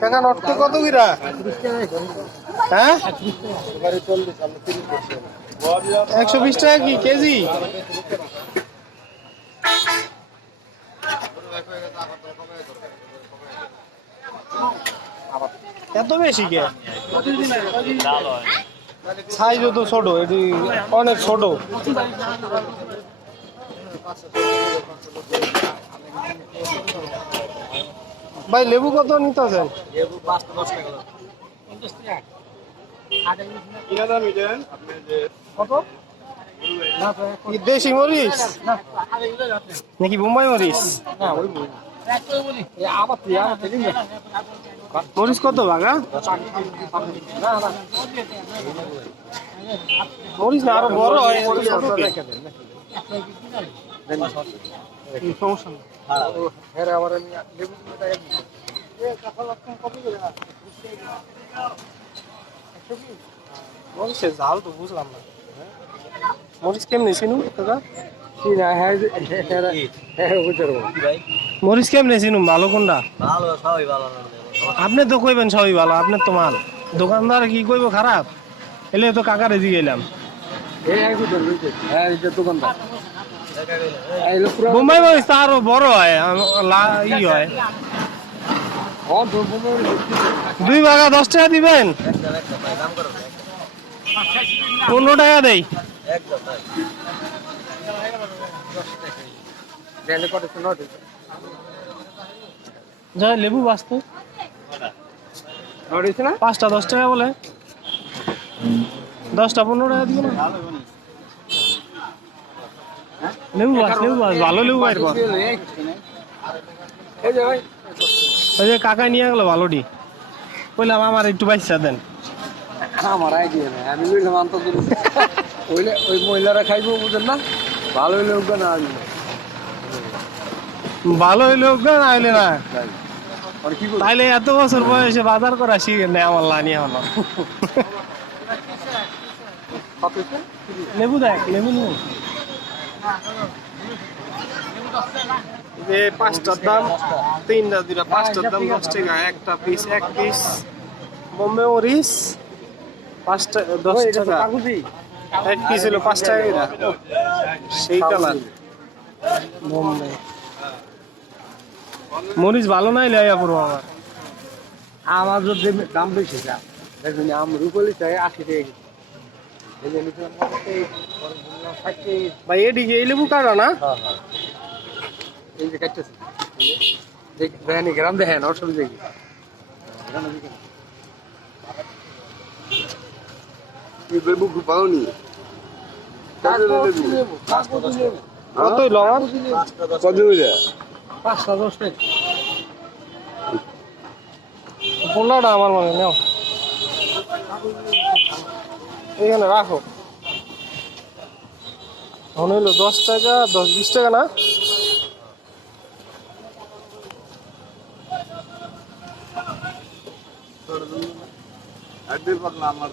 কাকা নটকে কত কিরা? হ্যাঁ 120 টাকা কি কেজি? এত বেশি কে? সাইজও তো ছোট, এটি অনেক ছোট। ভাই লেবু কত নিতেছেন? কত? দেশি মরিচ নাকি বোম্বাই মরিচ? মরিচ কত বাগা? মরিচ না আরো বড় হয়। সমস্যা মরিচের ঝাল তো বুঝলাম না। মরিচ কেমনি চিনু দাদা? মরিচ কেমনে চিনু ভালো কোনটা? আপনি তো কইবেন সবই ভালো, আপনার তো মাল। দোকানদার কি কইব খারাপ? এলে তো কাকারে জি গেলাম। বোম্বাই মরিচ তো আরো বড় হয়, ই হয়। 2 ভাগা 10 টাকা দিবেন? 15 টাকা দেই। যাই লেবু বাঁচতো 5টা 10 টাকা বলে, 10টা 15 টাকা দিবে না? লেবু বাস ভালো লেবু বাইর কর। ওই যে কাকা নিয়ে গেল ভালোটি, বললাম আমার একটু বাইসা দেন। আমার আইডিয়া নেই, আমি বললাম আনতো ওই মহিলারা খাইবো বুঝেন না, ভালো হইলে হোক না ভালো হইলে হোক না হইলে না। তাইলে এত বছর বয়সে বাজার করা শিখে নেই আমার লানি হলো। লেবু দেখ, লেবু নেব। 5টার দাম 3টা দিরা, 5টার দাম 10 টাকা। একটা পিস 1 পিস বোম্বে মরিচ 10 টাকা। 1 পিস হলো 5 টাকা এরা। সেই কালার বোম্বে মরিচ ভালো নাই লাইয়া পুরো আমার যদি দাম বেশি যা দেখুন আম রুপলি চাই 80 টাকা। ভাই এদিকে এই লেবু কাটা না? এই যে কাটতেছে দেখেন গ্রাম দেখেন অসুবিধা কি? লেবু পাওনি কতই লঙ্কা? 5টা 10 টাকা। 15টা আমার মনে নাও, এখানে রাখো। এখন হইলো 10 টাকা 10-20 টাকা না? আর দিন পারলাম আমার